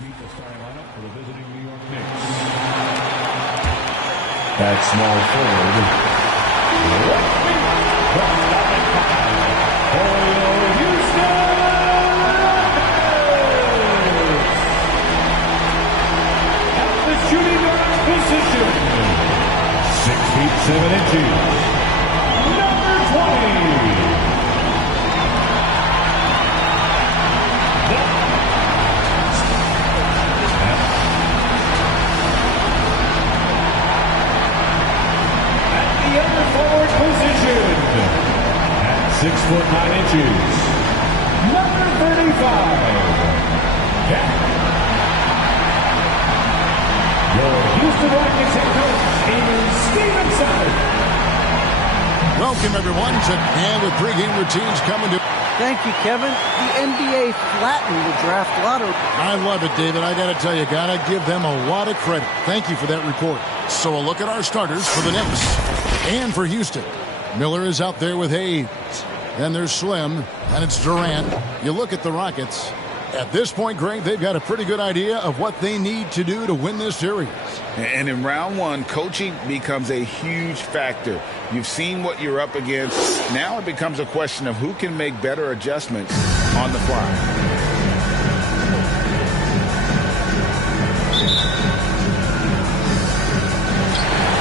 Meet the starting lineup for the visiting New York Knicks. At small forward, at the shooting guard position, 6 feet 7 inches, number 20. The other forward position at 6 foot 9 inches, number 35. Jack. Your Houston Rockets head coach is Stevenson. Welcome everyone to and with pregame routines coming to. Thank you, Kevin. The NBA flattened the draft lottery. I love it, David. I got to tell you, got to give them a lot of credit. Thank you for that report. So a look at our starters for the Knicks and for Houston. Miller is out there with Hayes. Then there's Slim, and it's Durant. You look at the Rockets. At this point, Greg, they've got a pretty good idea of what they need to do to win this series. And in round one, coaching becomes a huge factor. You've seen what you're up against. Now it becomes a question of who can make better adjustments on the fly.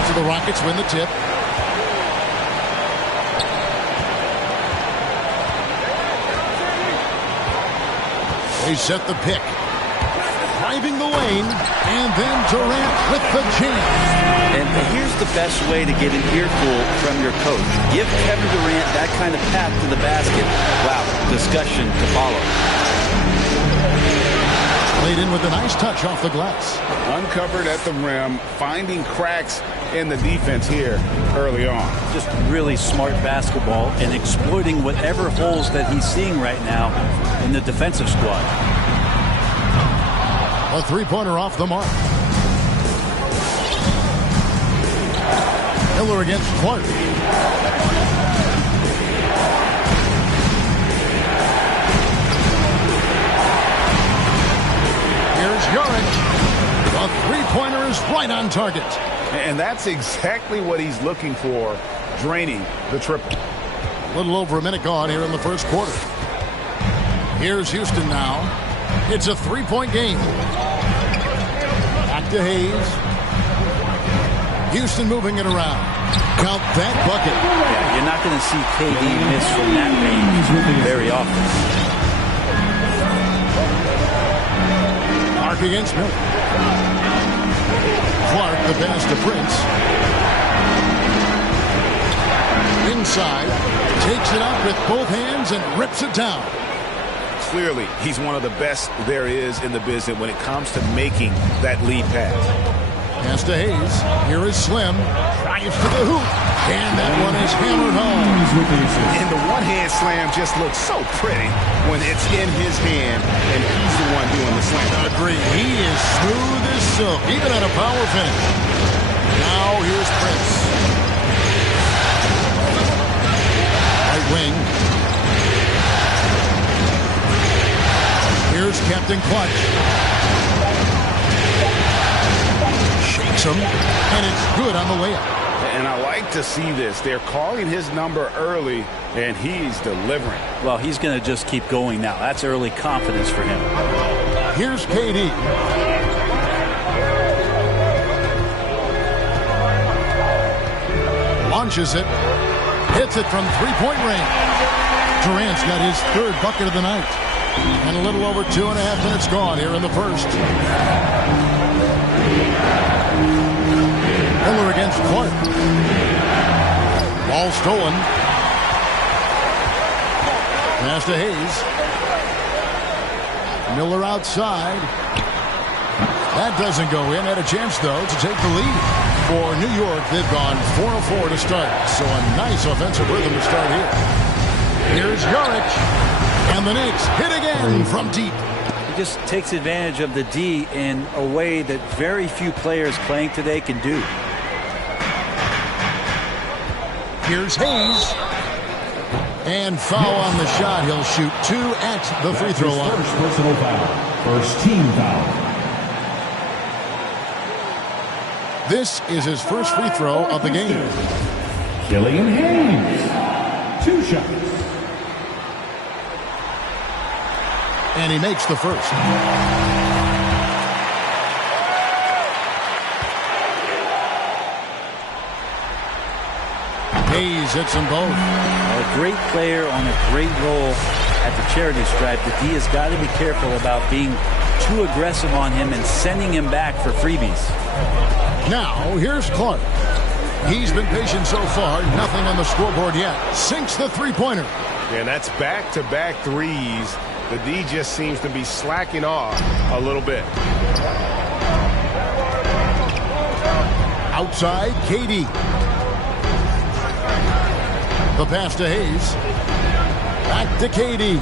So the Rockets win the tip. They set the pick. Driving the lane, and then Durant with the jam. And here's the best way to get an earful from your coach. Give Kevin Durant that kind of path to the basket. Wow, discussion to follow. Played in with a nice touch off the glass. Uncovered at the rim, finding cracks in the defense here early on. Just really smart basketball and exploiting whatever holes that he's seeing right now in the defensive squad. A three-pointer off the mark. Miller against Clark. Here's Yorick. A three-pointer is right on target. And that's exactly what he's looking for, draining the triple. A little over a minute gone here in the first quarter. Here's Houston now. It's a three-point game. Back to Hayes. Houston moving it around. Count that bucket. Yeah, you're not going to see KD miss from that range very often. Clark against Miller. Clark the pass to Prince. Inside. Takes it up with both hands and rips it down. Clearly, he's one of the best there is in the business when it comes to making that lead pass. Pass to Hayes. Here is Slim. Drives to the hoop. And that one is hammered home. And the one-hand slam just looks so pretty when it's in his hand and he's the one doing the slam. Agree. He is smooth as silk, even at a power finish. Now here's Prince. Right wing. Here's Captain Clutch. Shakes him, and it's good on the layup. And I like to see this. They're calling his number early, and he's delivering. Well, he's going to just keep going now. That's early confidence for him. Here's KD. Launches it. Hits it from three-point range. Durant's got his third bucket of the night. And a little over 2.5 minutes gone here in the first. Miller against Clark. Ball stolen. Pass to Hayes. Miller outside. That doesn't go in. Had a chance, though, to take the lead. For New York, they've gone 4 of 4 to start. So a nice offensive rhythm to start here. Here's Yorick. And the Knicks hit again from deep. He just takes advantage of the D in a way that very few players playing today can do. Here's Hayes. And foul on the shot. He'll shoot 2 at the free throw line. First personal foul. First team foul. This is his first free throw of the game. Killian Hayes, 2 shots. And he makes the first. Hayes hits them both. A great player on a great role at the charity stripe. The D has got to be careful about being too aggressive on him and sending him back for freebies. Now, here's Clark. He's been patient so far. Nothing on the scoreboard yet. Sinks the three-pointer. And that's back-to-back threes. The D just seems to be slacking off a little bit. Outside, KD. The pass to Hayes. Back to KD.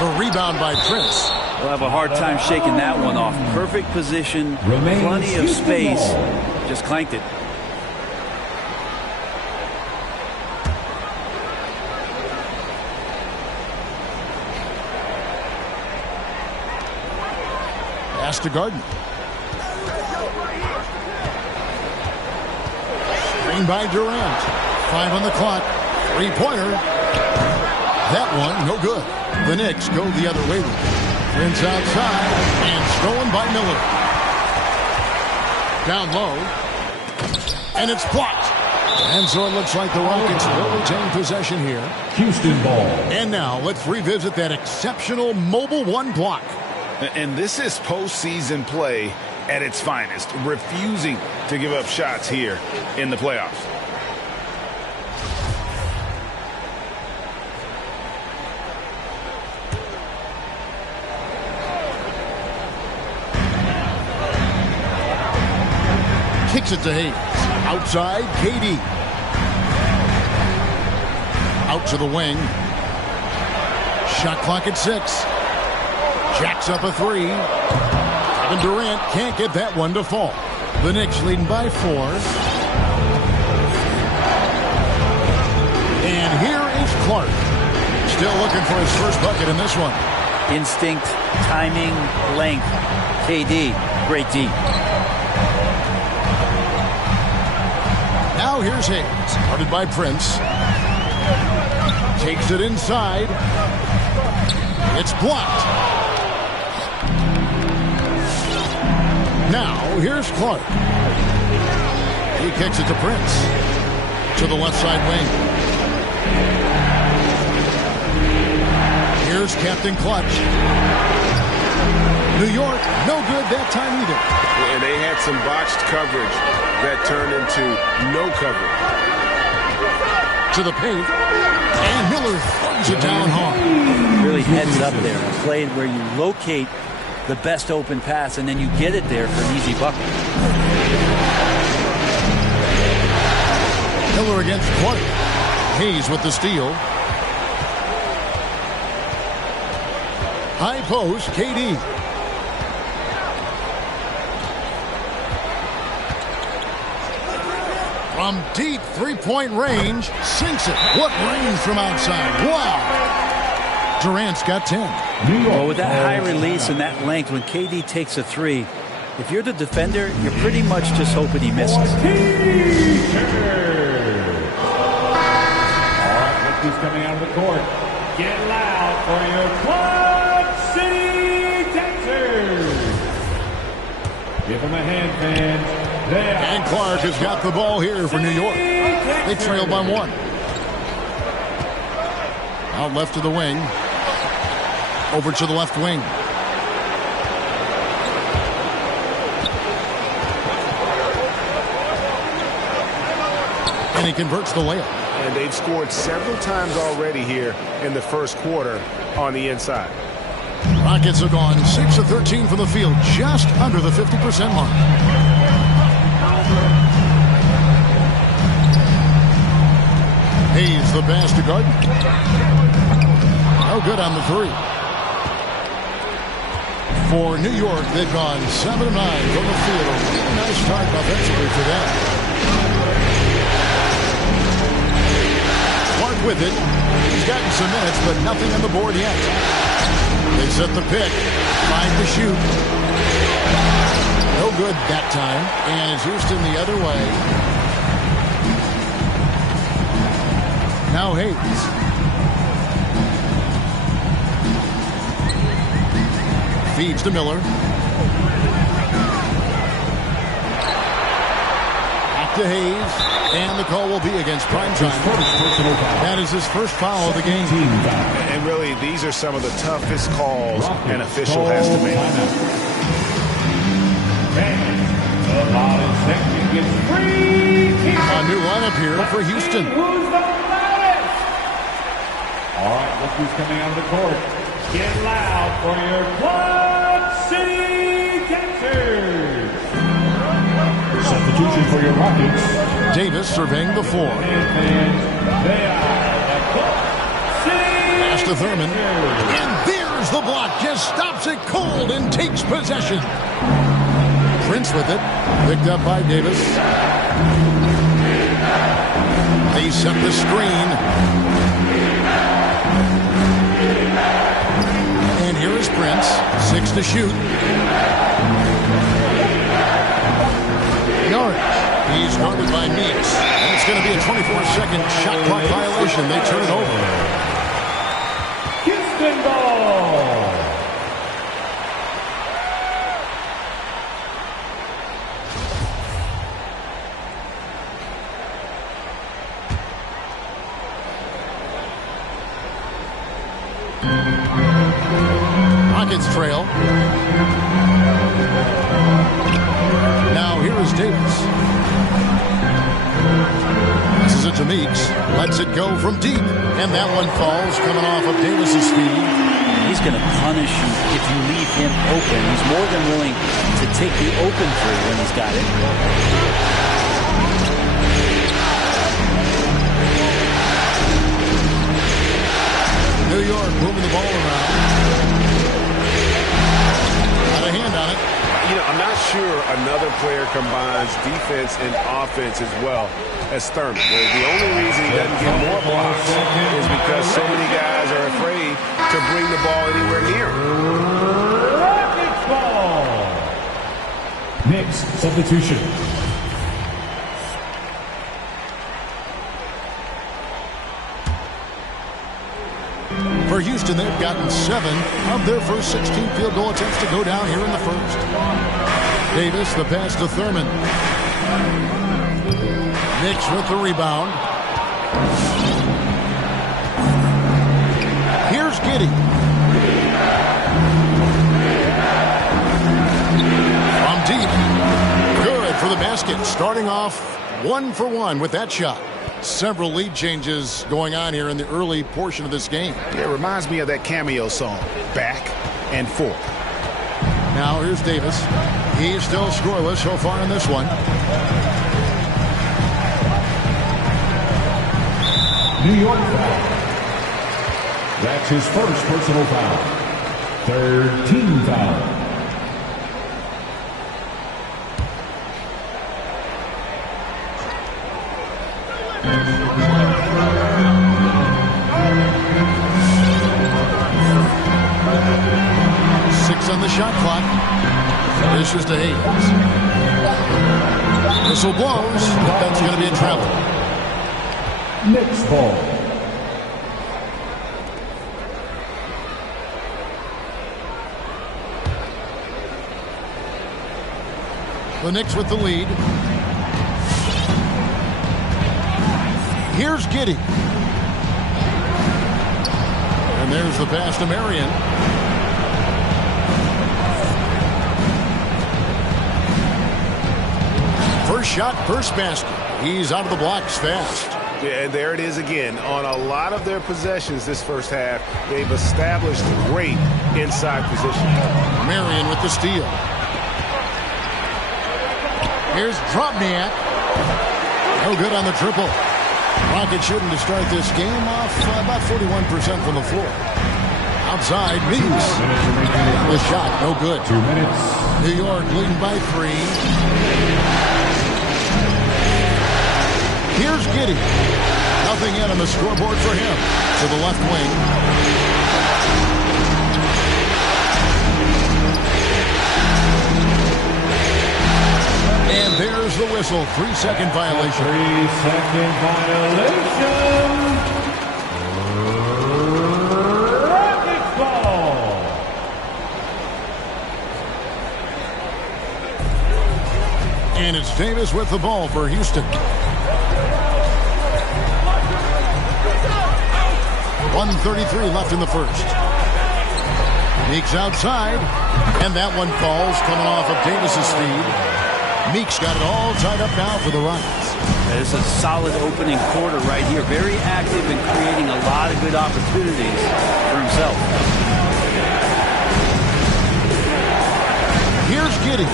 The rebound by Prince. We'll have a hard time shaking that one off. Perfect position, plenty of space. Just clanked it. Pass to Garden. Screen by Durant. 5 on the clock. Three-pointer. That one, no good. The Knicks go the other way. Prince outside and stolen by Miller. Down low. And it's blocked. And so it looks like the Rockets will retain possession here. Houston ball. And now let's revisit that exceptional Mobile 1 block. And this is postseason play at its finest, refusing to give up shots here in the playoffs. Kicks it to Hayes. Outside, KD. Out to the wing. Shot clock at 6. Jacks up a 3. Kevin Durant can't get that one to fall. The Knicks leading by 4. And here is Clark. Still looking for his first bucket in this one. Instinct, timing, length. KD, great D. Now here's Hayes. Guarded by Prince. Takes it inside. It's blocked. Now here's Clark. He kicks it to Prince. To the left side wing. Here's Captain Clutch. New York, no good that time either. And they had some botched coverage that turned into no coverage. To the paint. And Miller throws it down hard. Really heads up there. A play where you locate the best open pass and then you get it there for an easy bucket. Miller against Clark. Hayes with the steal. High post, KD. From deep three-point range, sinks it. What range from outside. Wow. Durant's got 10. Well, with that high release and that length, when KD takes a 3, if you're the defender, you're pretty much just hoping he misses. All right, he's coming out of the court. Get loud for your Quad City Dancers. Give them a hand, fans. And Clark has got the ball here for New York. They trail by 1. Out left to the wing. Over to the left wing. And he converts the layup. And they've scored several times already here in the first quarter on the inside. Rockets have gone 6 of 13 from the field, just under the 50% mark. Hayes the pass to Garden. No good on the 3. For New York, they've gone 7 of 9 from the field. A really nice start offensively for them. Clark with it. He's gotten some minutes, but nothing on the board yet. They set the pick. 5 to shoot. good that time. And it's Houston the other way. Now Hayes. Feeds to Miller. Back to Hayes. And the call will be against Primetime. That is his first foul of the game. And really, these are some of the toughest calls an official has to make. A new lineup here for Houston. Who's the loudest? All right, look who's coming out of the court. Get loud for your Quad City Dancers. Substitution for your Rockets. Davis surveying the floor. Pass to Thurman. And there's the block. Just stops it cold and takes possession. Prince with it. Picked up by Davis. They set the screen. And here is Prince. 6 to shoot. Yards. He's guarded by Meeks. And it's going to be a 24-second shot clock violation. They turn it over. Houston ball. Rockets trail. Now here is Davis. This is it to Meeks. Lets it go from deep. And that one falls coming off of Davis's speed. He's going to punish you if you leave him open. He's more than willing to take the open three when he's got it. New York moving the ball around. Got a hand on it. You know, I'm not sure another player combines defense and offense as well as Thurman. The only reason he doesn't get more blocks is because so many guys are afraid to bring the ball anywhere near him. Rockets ball. Knicks substitution. For Houston, they've gotten 7 of their first 16 field goal attempts to go down here in the first. Davis, the pass to Thurman. Knicks with the rebound. Here's Giddey. From deep. Good for the basket. Starting off 1 for 1 with that shot. Several lead changes going on here in the early portion of this game. It reminds me of that Cameo song, Back and Forth. Now here's Davis. He's still scoreless so far in this one. New York foul. That's his first personal foul. Third team foul. On the shot clock. This is to Hayes. Whistle blows, but that's going to be a travel. Knicks ball. The Knicks with the lead. Here's Giddey. And there's the pass to Marion. First shot, first basket. He's out of the blocks fast. Yeah, and there it is again. On a lot of their possessions this first half, they've established great inside position. Marion with the steal. Here's Drobniak. No good on the triple. Rockets shooting to start this game off about 41% from the floor. Outside, Meeks. The shot, no good. 2 minutes. New York leading by 3. Here's Giddey. Nothing yet on the scoreboard for him. To the left wing. whistle, 3-second violation. 3-second violation. Rockets ball. And it's Davis with the ball for Houston. 1:33 left in the first. Meeks outside, and that one falls, coming off of Davis's speed. Meeks got it all tied up now for the Rockets. There's a solid opening quarter right here. Very active and creating a lot of good opportunities for himself. Here's Giddey,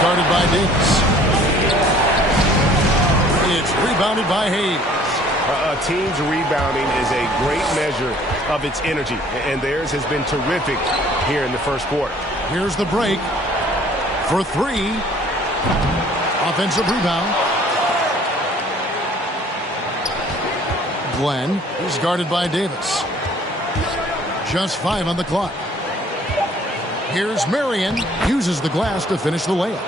started by Davis. It's rebounded by Hayes. A team's rebounding is a great measure of its energy, and theirs has been terrific here in the first quarter. Here's the break for three. Offensive rebound. Glenn is guarded by Davis. Just 5 on the clock. Here's Marion. Uses the glass to finish the layup.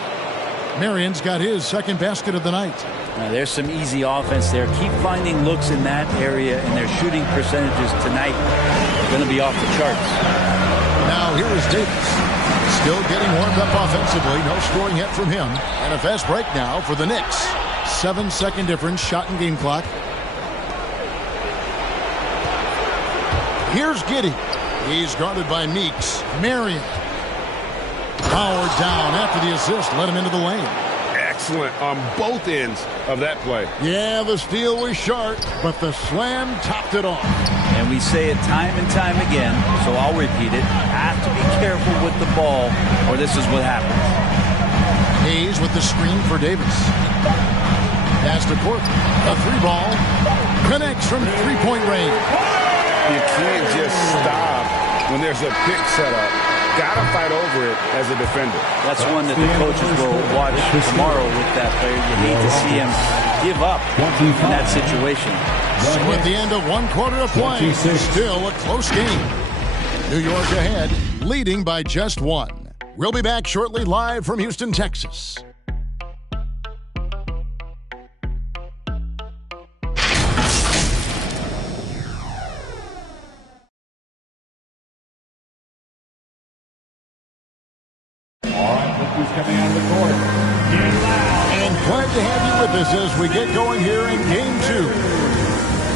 Marion's got his second basket of the night. Now, there's some easy offense there. Keep finding looks in that area, and their shooting percentages tonight are going to be off the charts. Now here is Davis. Still getting warmed up offensively. No scoring yet from him. And a fast break now for the Knicks. 7-second difference, shot and game clock. Here's Giddey. He's guarded by Meeks. Marion. Powered down after the assist. Let him into the lane. Excellent on both ends of that play. Yeah, the steal was sharp, but the slam topped it off. And we say it time and time again, so I'll repeat it. Have to be careful with the ball, or this is what happens. Hayes with the screen for Davis. Pass to court. A 3-ball. Connects from 3-point range. You can't just stop when there's a pick set up. Got to fight over it as a defender. That's one that the coaches will watch tomorrow with that player. You hate to see him give up in that situation. So at the end of one quarter of play, still a close game. New York ahead, leading by just 1. We'll be back shortly live from Houston, Texas. Coming out of the court. Get loud. And glad to have you with us as we get going here in Game 2.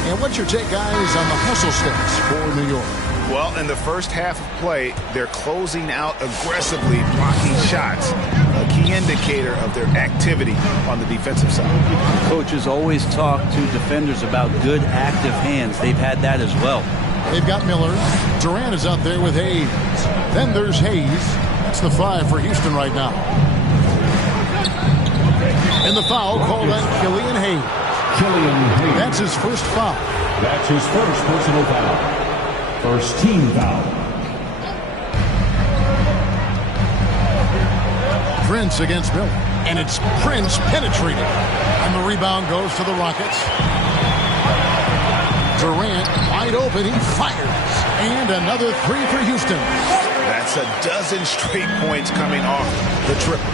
And what's your take, guys, on the hustle stats for New York? Well, in the first half of play, they're closing out aggressively, blocking shots. A key indicator of their activity on the defensive side. Coaches always talk to defenders about good, active hands. They've had that as well. They've got Miller. Durant is out there with Hayes. Then there's Hayes. That's the 5 for Houston right now. And the foul called on Killian Hayes. That's his first foul. That's his first personal foul. First team foul. Prince against Miller. And it's Prince penetrating. And the rebound goes to the Rockets. Durant wide open. He fires. And another 3 for Houston. That's a dozen straight points coming off the triple.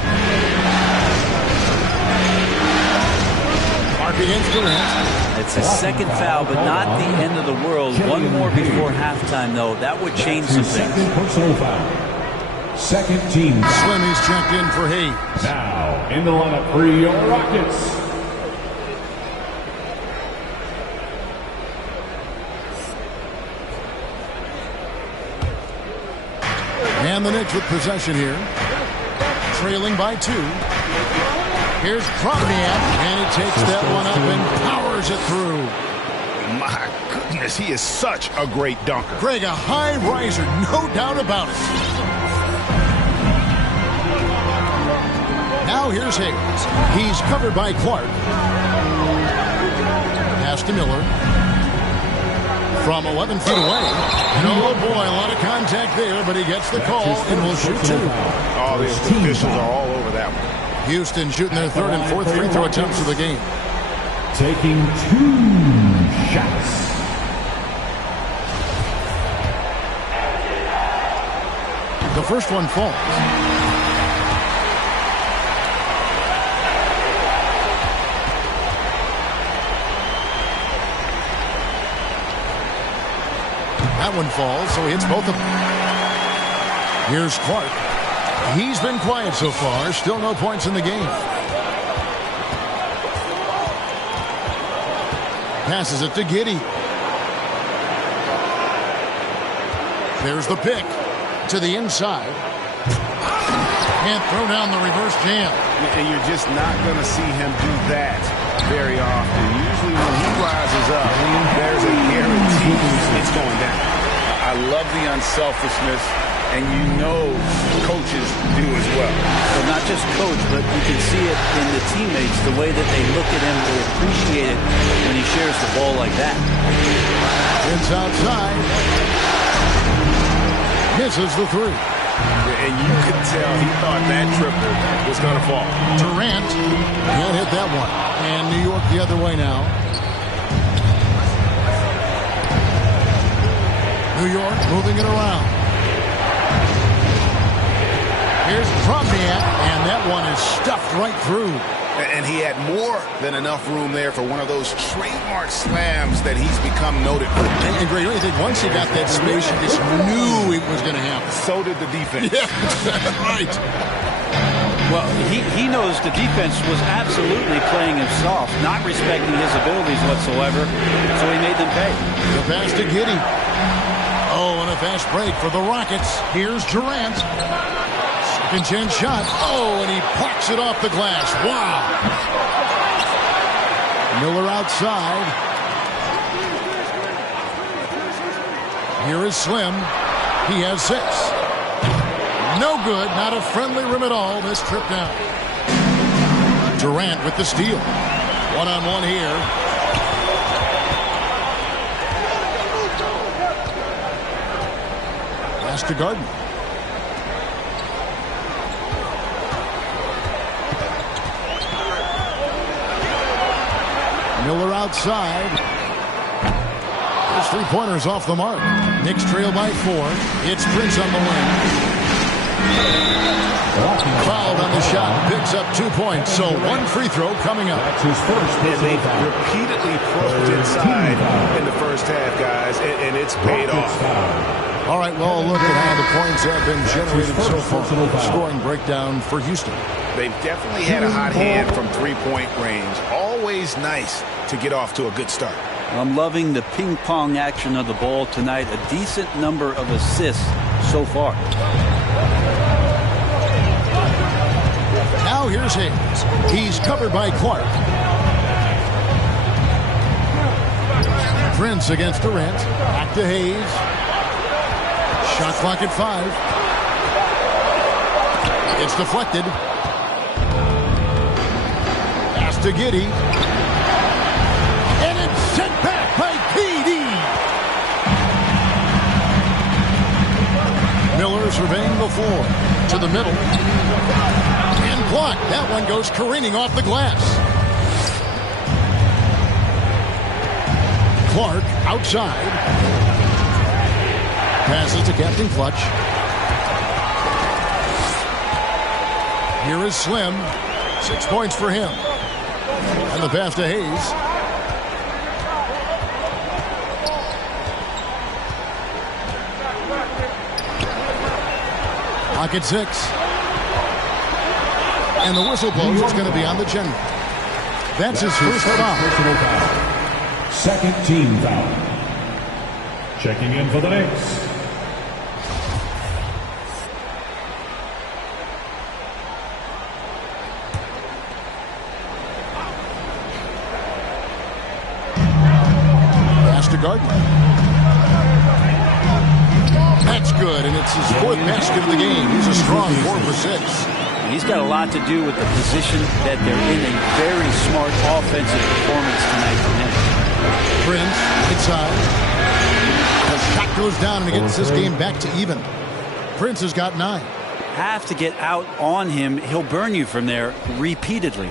Mark against Durant. It's a second foul, but not the end of the world. One more before halftime, though. That would change some things. Second personal foul. Second team foul. Slim is checked in for Hayes. Now in the lineup for your Rockets. And the Knicks with possession here. Trailing by 2. Here's Provniak, and he takes that one up and powers it through. My goodness, he is such a great dunker. Greg, a high riser, no doubt about it. Now here's Hayes. He's covered by Clark. Pass to Miller. From 11 feet away. And oh boy, a lot of contact there, but he gets the call and will shoot 2. All the officials are all over that one. Houston shooting their 3rd and 4th free throw attempts of the game. Taking 2 shots. The first one falls. That one falls, so he hits both of them. Here's Clark. He's been quiet so far. Still no points in the game. Passes it to Giddey. There's the pick to the inside. Can't throw down the reverse jam. And you're just not going to see him do that very often. Usually when he rises up, there's a guarantee it's going down. I love the unselfishness, and you know coaches do as well. Well, not just coach, but you can see it in the teammates, the way that they look at him, they appreciate it when he shares the ball like that. It's outside. Misses the three. And you could tell he thought that triple was going to fall. Durant can't hit that one. And New York the other way now. New York moving it around. Here's Trombiak, and that one is stuffed right through. And he had more than enough room there for one of those trademark slams that he's become noted for. And Greg, I think once he got that space, you just knew it was going to happen. So did the defense. Yeah, right. Well, he knows the defense was absolutely playing him soft, not respecting his abilities whatsoever, so he made them pay. The pass to Giddey. Oh, and a fast break for the Rockets. Here's Durant. Second chance shot. Oh, and he parks it off the glass. Wow. Miller outside. Here is Slim. He has 6. No good. Not a friendly rim at all. This trip down. Durant with the steal. One-on-one here. Pass to Gardner. Miller outside. His three-pointers off the mark. Knicks trail by 4. It's Prince on the wing. Fouled on the shot. Picks up 2 points. So 1 free throw coming up. That's his first. And they repeatedly pushed inside in the first half, guys, and it's paid off. All right, well, look at how the points have been generated so far. Scoring breakdown for Houston. They've definitely had a hot hand from three-point range. Always nice to get off to a good start. I'm loving the ping-pong action of the ball tonight. A decent number of assists so far. Now here's Hayes. He's covered by Clark. Prince against Durant. Back to Hayes. Shot clock at 5. It's deflected. Pass to Giddey. And it's sent back by KD. Miller surveying the floor. To the middle. And blocked. That one goes careening off the glass. Clark outside. Passes to Captain Clutch. Here is Slim. 6 points for him. And the pass to Hayes. Clock at 6. And the whistle blows. It's going to be on the general. That's his first foul. Second team foul. Checking in for the Knicks. Pass to Gardner. That's good, and it's his 4th basket of the game. He's a strong 4 for 6. He's got a lot to do with the position that they're in. A very smart offensive performance tonight from him. Prince inside. The shot goes down and it gets this game back to even. Prince has got 9. Have to get out on him. He'll burn you from there repeatedly.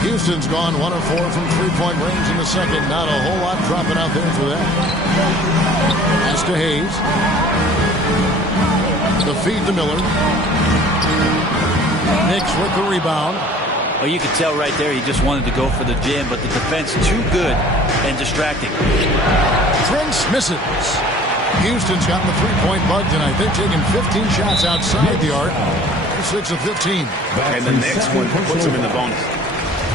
Houston's gone 1 of 4 from three-point range in the second. Not a whole lot dropping out there for that. Pass to Hayes. The feed to Miller. Knicks with the rebound. Well, you could tell right there he just wanted to go for the jam, but the defense too good and distracting. Prince misses. Houston's got the three-point bug tonight. They're taking 15 shots outside the arc. 6 of 15. And the next one puts them in the bonus.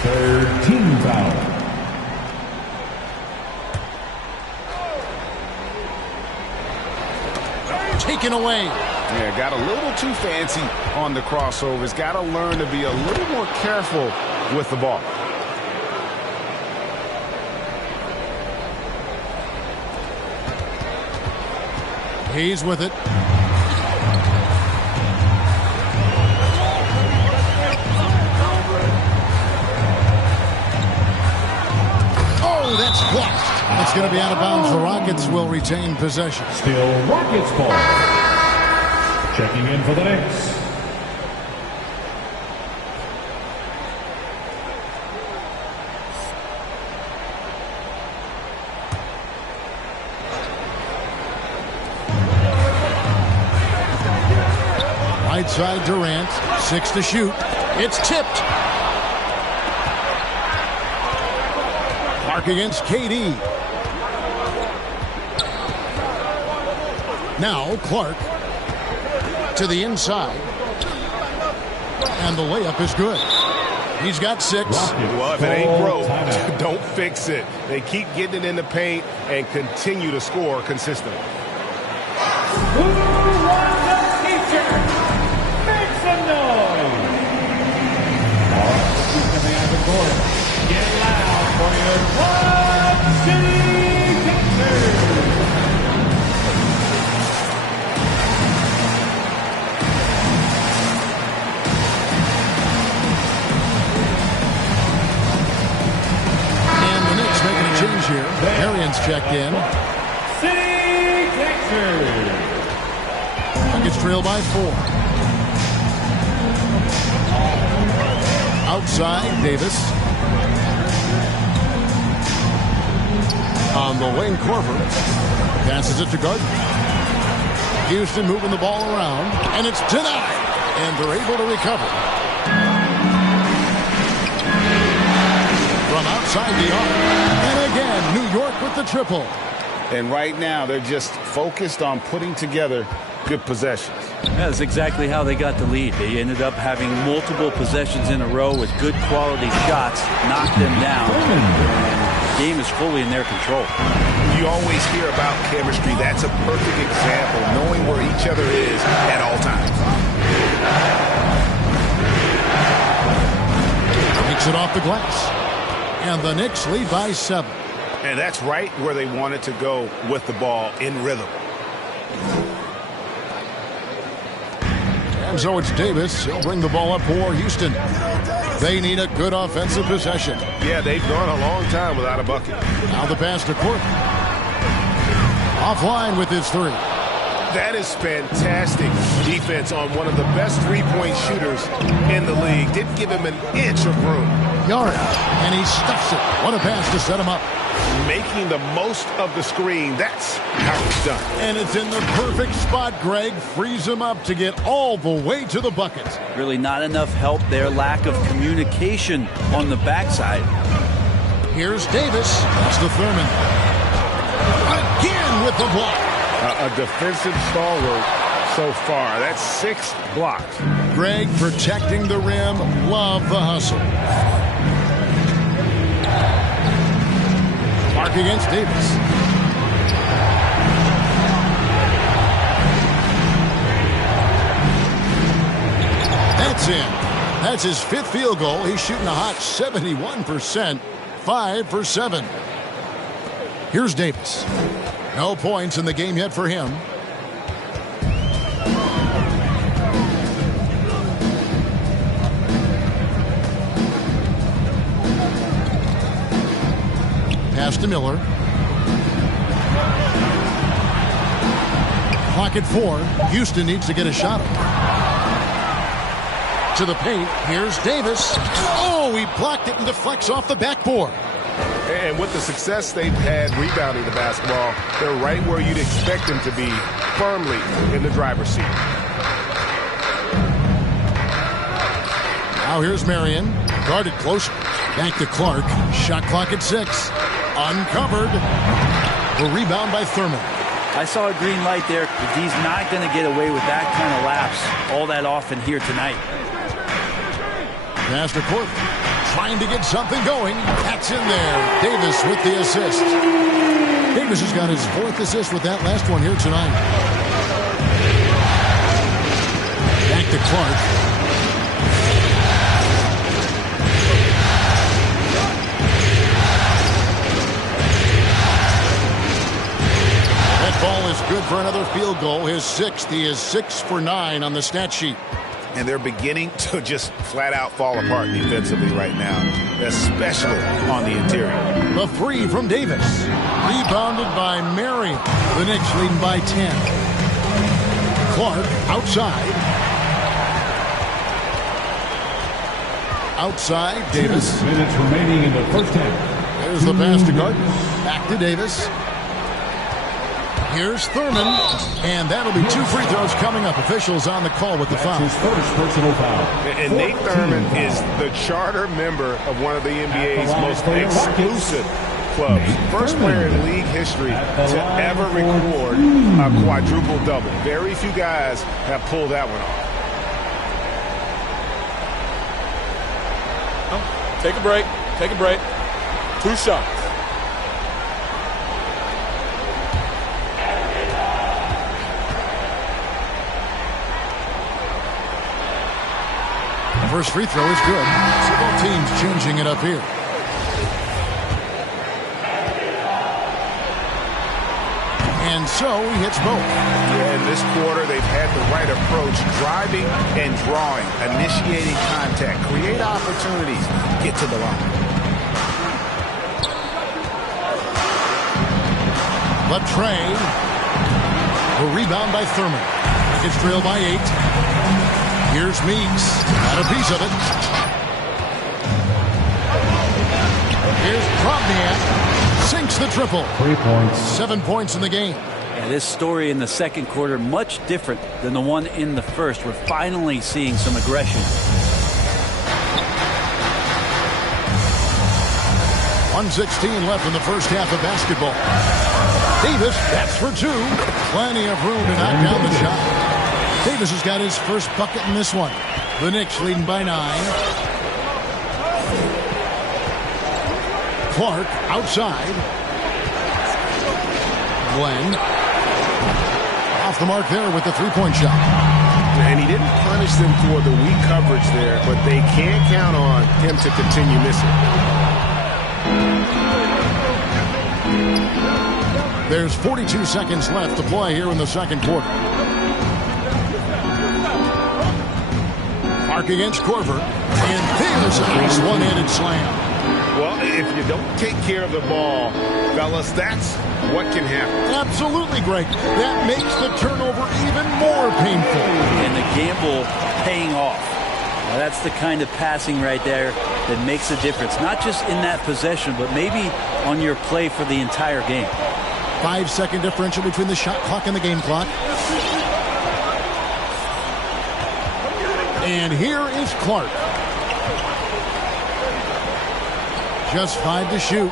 Third team foul. Taken away. Yeah, got a little too fancy on the crossovers. Got to learn to be a little more careful with the ball. He's with it. Oh, that's blocked. It's going to be out of bounds. The Rockets will retain possession. Still Rockets ball. Checking in for the Knicks. Right side Durant. 6 to shoot. It's tipped. Clark against KD. Now Clark to the inside. And the layup is good. He's got 6. Well, if it ain't broke, don't fix it. They keep getting it in the paint and continue to score consistently. Who wants a teacher? Make some noise. Coming out of the court. Get loud for your Quad City Texans. And the Knicks making a change here. Arian's checked in. City Texans. Nuggets trail by 4. Outside, Davis. On the wing, Korver. Passes it to Gardner. Houston moving the ball around. And it's denied. And they're able to recover. From outside the arc. And again, New York with the triple. And right now, they're just focused on putting together good possessions. That's exactly how they got the lead. They ended up having multiple possessions in a row with good quality shots, knocked them down, and the game is fully in their control. You always hear about chemistry. That's a perfect example, knowing where each other is at all times. Takes it off the glass. And the Knicks lead by 7. And that's right where they wanted to go with the ball, in rhythm. And so it's Davis. He'll bring the ball up for Houston. They need a good offensive possession. Yeah, they've gone a long time without a bucket. Now the pass to Court. Offline with his 3. That is fantastic defense on one of the best three-point shooters in the league. Didn't give him an inch of room. Yardage, and he stuffs it. What a pass to set him up. Making the most of the screen. That's how it's done. And it's in the perfect spot, Greg. Frees him up to get all the way to the bucket. Really not enough help there. Lack of communication on the backside. Here's Davis. That's to Thurman. Again with the block. A defensive stalwart so far. That's 6 blocks. Greg protecting the rim. Love the hustle. Mark against Davis. That's in. That's his 5th field goal. He's shooting a hot 71%. 5 for 7. Here's Davis. No points in the game yet for him. Pass to Miller. Clock at 4. Houston needs to get a shot up. To the paint. Here's Davis. Oh, he blocked it and deflects off the backboard. And with the success they've had rebounding the basketball, they're right where you'd expect them to be, firmly in the driver's seat. Now here's Marion. Guarded closer. Back to Clark. Shot clock at 6. Uncovered. The rebound by Thurman. I saw a green light there. The D's not going to get away with that kind of lapse all that often here tonight. Pass to Court, trying to get something going. That's in there. Davis with the assist. Davis has got his 4th assist with that last one here tonight. Back to Clark. That ball is good for another field goal. His 6th. He is 6 for 9 on the stat sheet. And they're beginning to just flat out fall apart defensively right now, especially on the interior. The 3 from Davis. Rebounded by Mary. The Knicks leading by 10. Clark outside. Outside, Davis. 2 minutes remaining in the first half. There's the pass to Gardner. Back to Davis. Here's Thurman, and that'll be 2 free throws coming up. Officials on the call with the foul. His first personal foul. And Nate Thurman is the charter member of one of the NBA's most exclusive clubs. First player in league history to ever record a quadruple-double. Very few guys have pulled that one off. Take a break. Take a break. 2 shots. First free throw is good. So both teams changing it up here. And so he hits both. Yeah, in this quarter, they've had the right approach, driving and drawing, initiating contact, create opportunities, get to the line. Latrey. A rebound by Thurman. Nuggets trail by 8. Here's Meeks. Got a piece of it. Here's Kromniak. Sinks the triple. 3 points. 7 points in the game. And this story in the second quarter, much different than the one in the first. We're finally seeing some aggression. 1:16 left in the first half of basketball. Davis, that's for 2. Plenty of room to knock down the shot. Davis has got his first bucket in this one. The Knicks leading by 9. Clark outside. Glenn off the mark there with the 3-point shot. And he didn't punish them for the weak coverage there, but they can't count on him to continue missing. There's 42 seconds left to play here in the second quarter. Clark against Korver. And there's a nice one-handed slam. Well, if you don't take care of the ball, fellas, that's what can happen. Absolutely, Greg. That makes the turnover even more painful. And the gamble paying off. Now, that's the kind of passing right there that makes a difference. Not just in that possession, but maybe on your play for the entire game. 5-second differential between the shot clock and the game clock. And here is Clark. Just 5 to shoot.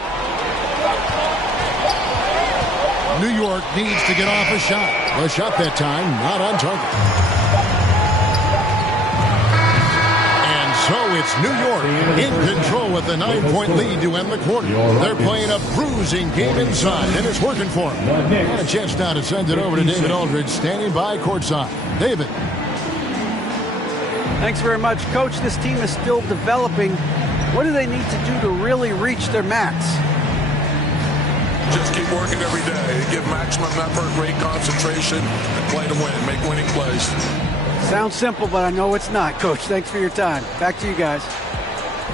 New York needs to get off a shot. The shot that time, not on target. And so it's New York in control with the 9-point lead to end the quarter. They're playing a bruising game inside, and it's working for them. And a chance now to send it over to David Aldridge, standing by courtside. David. Thanks very much, Coach. This team is still developing. What do they need to do to really reach their max? Just keep working every day. Give maximum effort, great concentration, and play to win. Make winning plays. Sounds simple, but I know it's not, Coach. Thanks for your time. Back to you guys.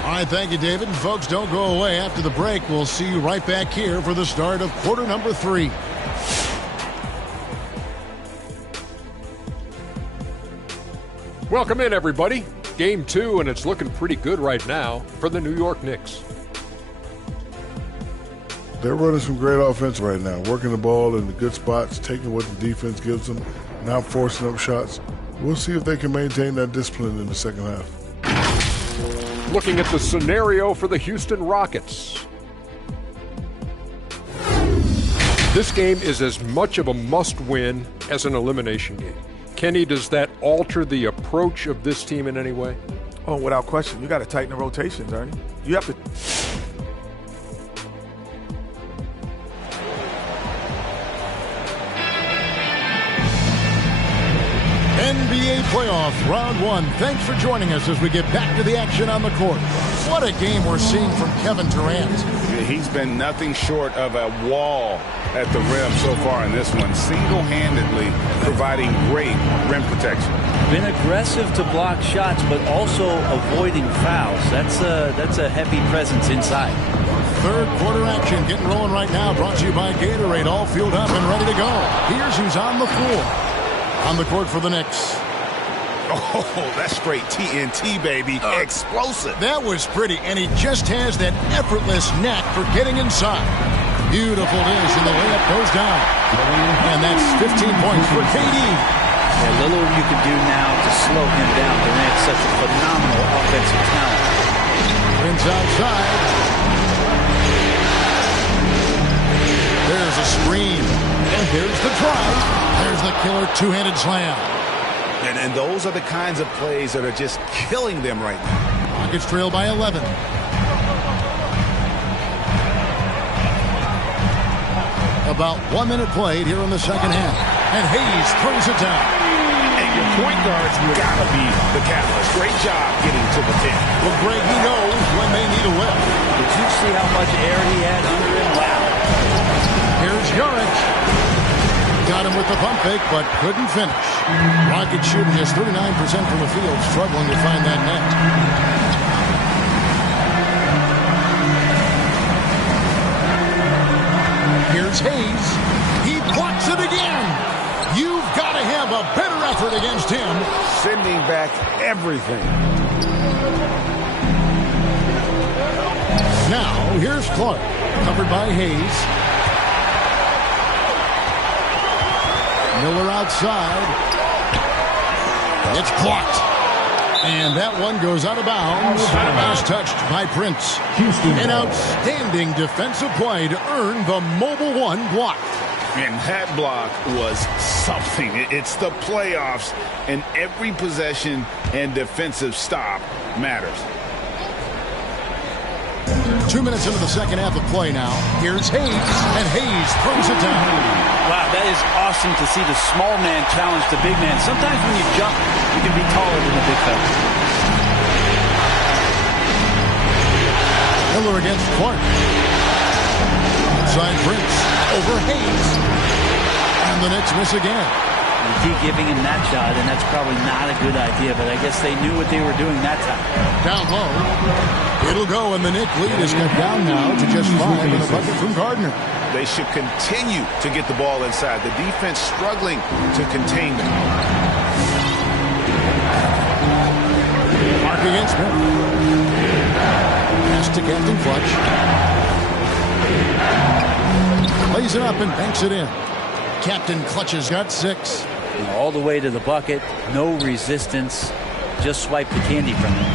All right, thank you, David. And folks, don't go away. After the break, we'll see you right back here for the start of quarter number 3. Welcome in, everybody. Game 2, and it's looking pretty good right now for the New York Knicks. They're running some great offense right now, working the ball in the good spots, taking what the defense gives them, not forcing up shots. We'll see if they can maintain that discipline in the second half. Looking at the scenario for the Houston Rockets. This game is as much of a must-win as an elimination game. Kenny, does that alter the approach of this team in any way? Oh, without question. You got to tighten the rotations, Ernie. You have to. NBA playoff round 1. Thanks for joining us as we get back to the action on the court. What a game we're seeing from Kevin Durant. He's been nothing short of a wall at the rim so far in this one, single-handedly providing great rim protection. Been aggressive to block shots, but also avoiding fouls. That's a heavy presence inside. Third quarter action getting rolling right now. Brought to you by Gatorade. All fueled up and ready to go. Here's who's on the floor. On the court for the Knicks. Oh, that's straight TNT, baby. Explosive. That was pretty, and he just has that effortless knack for getting inside. Beautiful dish, and the layup goes down. And that's 15 points for KD. A little you can do now to slow him down. Durant's such a phenomenal offensive talent. Prince outside. There's a screen. And there's the drive. There's the killer two-handed slam. And those are the kinds of plays that are just killing them right now. Rockets trail by 11. About 1 minute played here in the second half. And Hayes throws it down. And your point guard's gotta be the catalyst. Great job getting to the 10. Well, Greg, he knows when they need a lift. Did you see how much air he had under him? Wow. Here's Juric. Got him with the pump fake, but couldn't finish. Rockets shooting just 39% from the field, struggling to find that net. Here's Hayes. He blocks it again. You've got to have a better effort against him. Sending back everything. Now, here's Clark. Covered by Hayes. Miller outside. It's blocked. And that one goes out of bounds. Pass touched by Prince. An outstanding defensive play to earn the mobile one block. And that block was something. It's the playoffs, and every possession and defensive stop matters. 2 minutes into the second half of play now. Here's Hayes, and Hayes throws it down. Wow, that is awesome to see the small man challenge the big man. Sometimes when you jump, you can be taller than the big fella. Miller against Clark. Inside Prince, over Hayes. And the Knicks miss again. You keep giving him that shot, and that's probably not a good idea, but I guess they knew what they were doing that time. Down low. It'll go, and the Knicks lead is cut down now to just 5 in a bucket from Gardner. They should continue to get the ball inside. The defense struggling to contain them. Mark against Smith. Pass to Captain Clutch. Lays it up and banks it in. Captain Clutch has got 6. All the way to the bucket. No resistance. Just swipe the candy from him.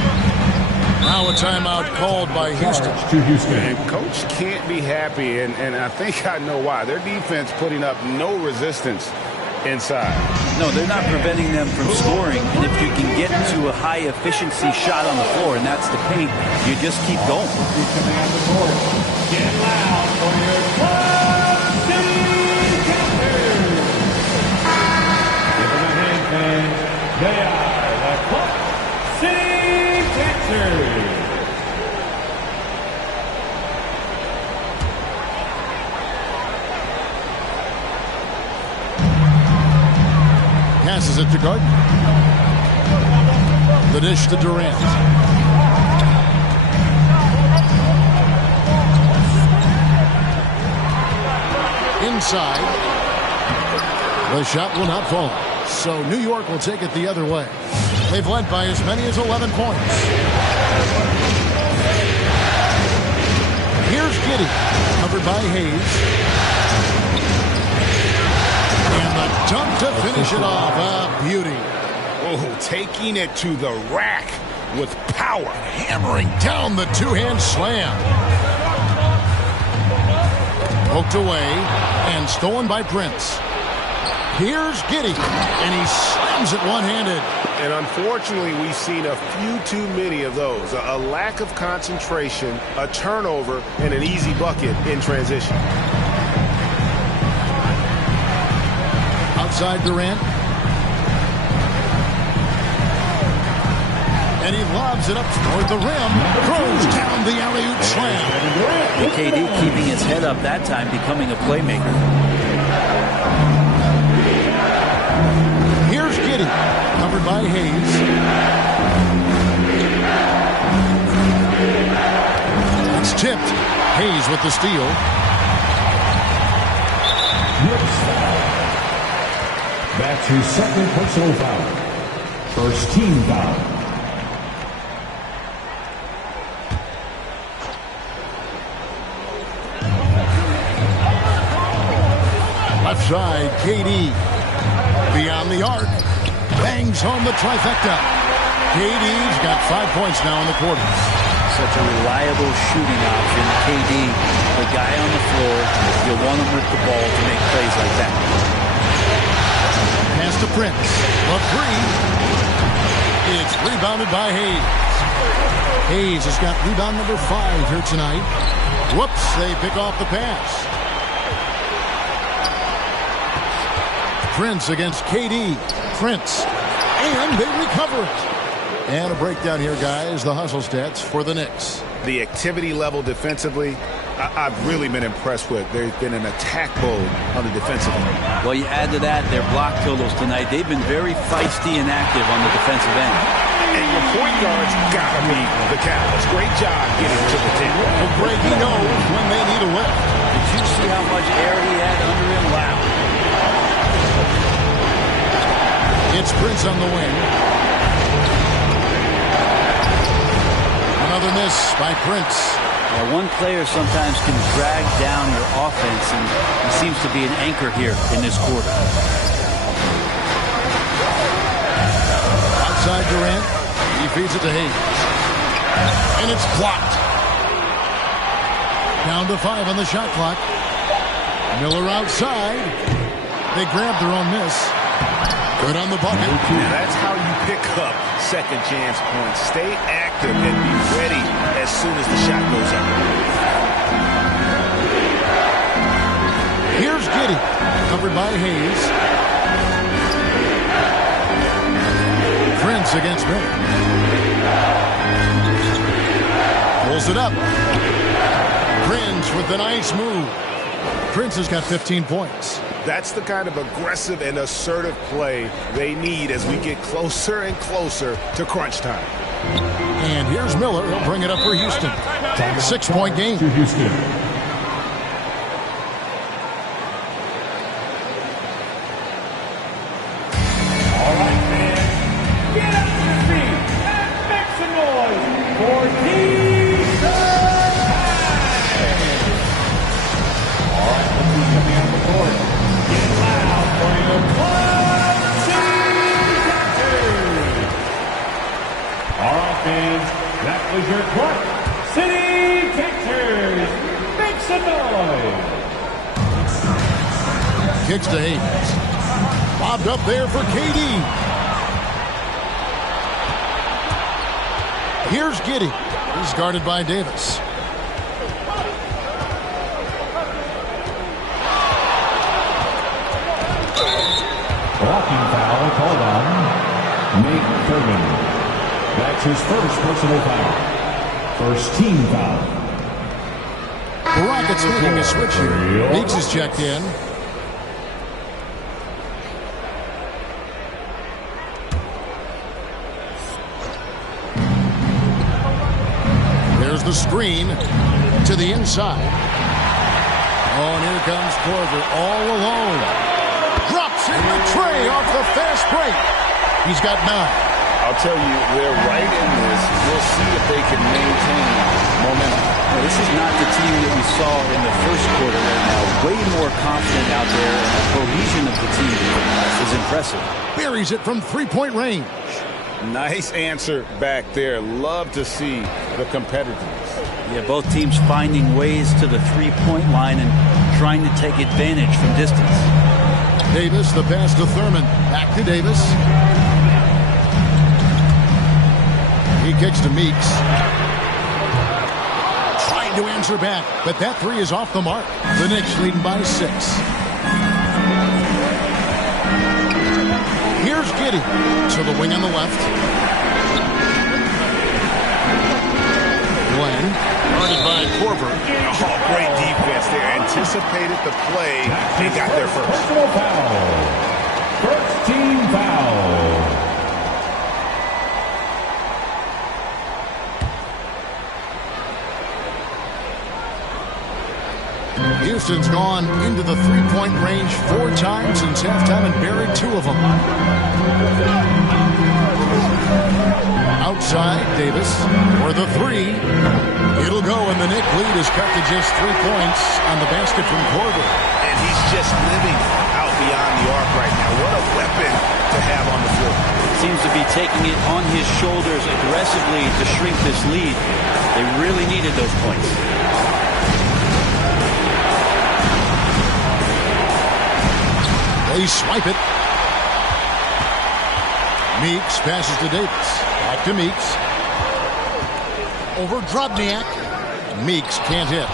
Now a timeout called by Houston. And Coach can't be happy, and I think I know why. Their defense putting up no resistance inside. No, they're not preventing them from scoring. And if you can get to a high-efficiency shot on the floor, and that's the paint, you just keep going. Get loud for your Club City Captors. Give them a hand, fans. They are the Club City Captors. Passes it to Gardner. The dish to Durant. Inside. The shot will not fall. So New York will take it the other way. They've led by as many as 11 points. Here's Giddey. Covered by Hayes. Dunk to finish it off. A beauty. Oh, taking it to the rack with power. Hammering down the two-hand slam. Poked away and stolen by Prince. Here's Giddey, and he slams it one-handed. And unfortunately, we've seen a few too many of those. A lack of concentration, a turnover, and an easy bucket in transition. Outside Durant. And he lobs it up toward the rim. Throws down the alley-oop slam. And KD keeping his head up that time, becoming a playmaker. Here's Giddey, covered by Hayes. It's tipped. Hayes with the steal. That's his second personal foul. First team foul. Left side, KD. Beyond the arc. Bangs home the trifecta. KD's got 5 points now in the quarter. Such a reliable shooting option. KD, the guy on the floor, you want him with the ball to make plays like that. Pass to Prince. A three. It's rebounded by Hayes. Hayes has got rebound number 5 here tonight. Whoops, they pick off the pass. Prince against KD. Prince. And they recover it. And a breakdown here, guys. The hustle stats for the Knicks. The activity level defensively, I've really been impressed with. There's been an attack mode on the defensive end. Well, you add to that their block totals tonight. They've been very feisty and active on the defensive end. And your point guard's got to be the catalyst. Great job getting to the table. Well, Greg, he knows when they need a lift. Did you see how much air he had under him? Wow. It's Prince on the wing. Another miss by Prince. Yeah, one player sometimes can drag down your offense, and he seems to be an anchor here in this quarter. Outside Durant. He feeds it to Hayes. And it's blocked. Down to 5 on the shot clock. Miller outside. They grab their own miss. Good on the bucket. Now that's how you pick up second chance points. Stay active and be ready as soon as the shot goes up. Here's Giddey, covered by Hayes. Prince against Miller. Pulls it up. Prince with the nice move. Prince has got 15 points. That's the kind of aggressive and assertive play they need as we get closer and closer to crunch time. And here's Miller. He'll bring it up for Houston. 6-point game. To Houston. All right, man. Get up to your feet and make some noise for All right, let's see coming out the court. Get loud for your Club City Captors. All right, fans, that was your Club City Captors. Make some noise. Kicks to Hayes. Lobbed up there for KD. Here's Giddey. He's guarded by Davis. Blocking foul called on Nate Thurman. That's his first personal foul. First team foul. The Rockets making a switch here. Meeks is checked in. There's the screen to the inside. Oh, and here comes Korver all alone. Drops in the tray off the fast break. He's got 9. I'll tell you, they're right in this. We'll see if they can maintain momentum. Well, this is not the team that we saw in the first quarter right now. Way more confident out there, and the cohesion of the team is impressive. Buries it from 3-point range. Nice answer back there. Love to see the competitiveness. Yeah, both teams finding ways to the 3-point line and trying to take advantage from distance. Davis, the pass to Thurman. Back to Davis. He kicks to Meeks. Trying to answer back, but that three is off the mark. The Knicks leading by 6. Here's Giddey to the wing on the left. Glenn, guarded by Korver. Oh, great defense there. Anticipated the play and got there first. Personal foul. First team foul. Houston's gone into the three-point range 4 times since halftime and buried 2 of them. Outside, Davis for the 3. It'll go, and the Knick lead is cut to just 3 points on the basket from Korver. And he's just living out beyond the arc right now. What a weapon to have on the floor. Seems to be taking it on his shoulders aggressively to shrink this lead. They really needed those points. They swipe it. Meeks passes to Davis. Back to Meeks. Over Drobniak. Meeks can't hit.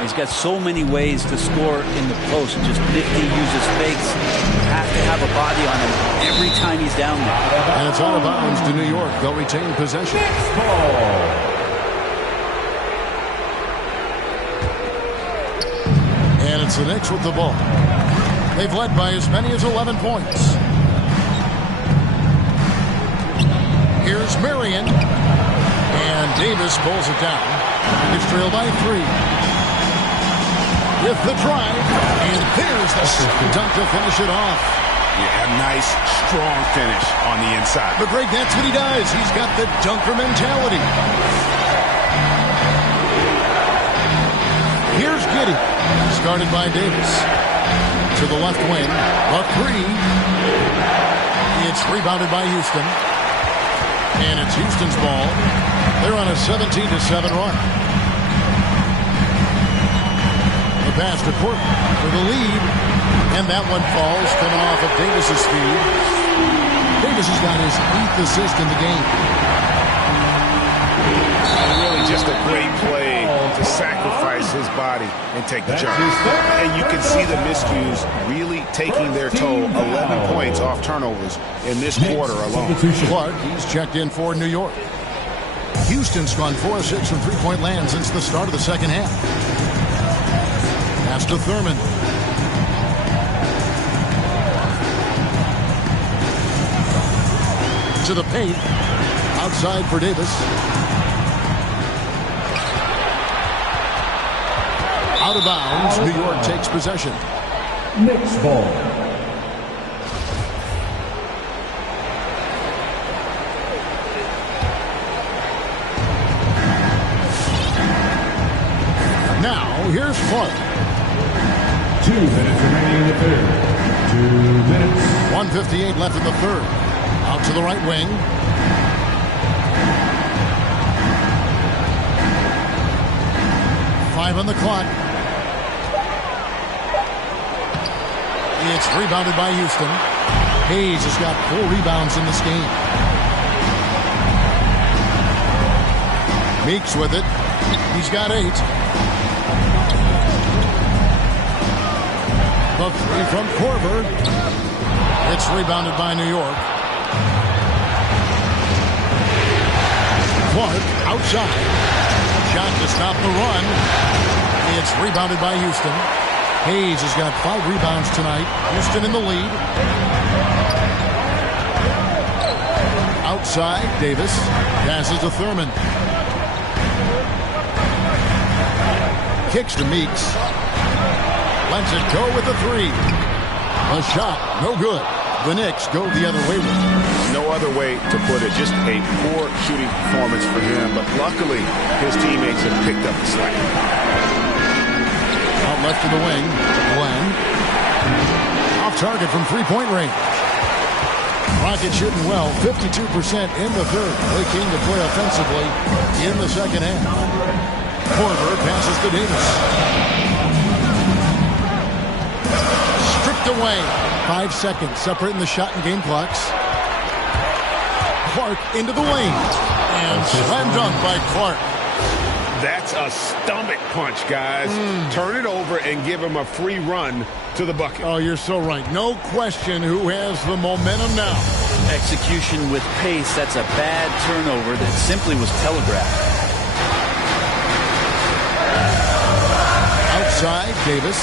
He's got so many ways to score in the post. Just nifty, uses fakes. You have to have a body on him every time he's down there. And it's out of bounds to New York. They'll retain possession. Next ball. And it's the Knicks with the ball. They've led by as many as 11 points. Here's Marion. And Davis pulls it down. It's trailed by 3. With the drive. And there's the dunk to finish it off. Yeah, nice, strong finish on the inside. But Greg, that's what he does. He's got the dunker mentality. Here's Giddey. Started by Davis. To the left wing. A 3. It's rebounded by Houston. And it's Houston's ball. They're on a 17-7 run. The pass to Portland for the lead. And that one falls, coming off of Davis's speed. Davis has got his 8th assist in the game. Really just a great play to sacrifice his body and take the jump. And you can see the miscues really taking their toll. 11 points off turnovers in this quarter alone. Clark, he's checked in for New York. Houston's gone 4 of 6 from three-point land since the start of the second half. Pass to Thurman. To the paint. Outside for Davis. Out of bounds. New York takes possession. Knicks ball. Now, here's Clark. 2 minutes remaining in the third. 2 minutes. 1:58 left in the third. Out to the right wing. Five on the clock. It's rebounded by Houston. Hayes has got 4 rebounds in this game. Meeks with it. He's got 8. The 3 from Korver. It's rebounded by New York. Clark outside. Shot to stop the run. It's rebounded by Houston. Hayes has got 5 rebounds tonight. Houston in the lead. Outside, Davis passes to Thurman. Kicks to Meeks. Lets it go with the 3. A shot, no good. The Knicks go the other way with it. No other way to put it. Just a poor shooting performance for him. But luckily, his teammates have picked up the slack. Out left to the wing. Glenn. Off target from three-point range. Rockets shooting well. 52% in the third. They came to play offensively in the second half. Korver passes to Davis. away. 5 seconds separating the shot and game clocks. Clark into the lane. And slam dunk by Clark. That's a stomach punch, guys. Turn it over and give him a free run to the bucket. Oh, you're so right. No question who has the momentum now. Execution with pace. That's a bad turnover that simply was telegraphed. Outside, Davis.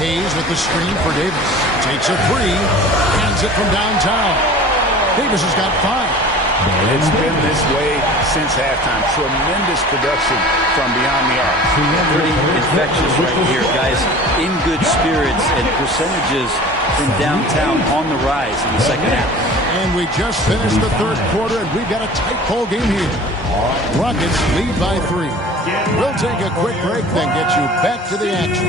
Hayes with the screen for Davis. Takes a three. Hands it from downtown. Davis has got 5. It's been this way since halftime. Tremendous production from beyond the arc. Pretty infectious right here, guys. In good spirits and percentages from downtown on the rise in the second half. And we just finished the third quarter, and we've got a tight ball game here. Rockets lead by 3. We'll take a quick break, then get you back to the action.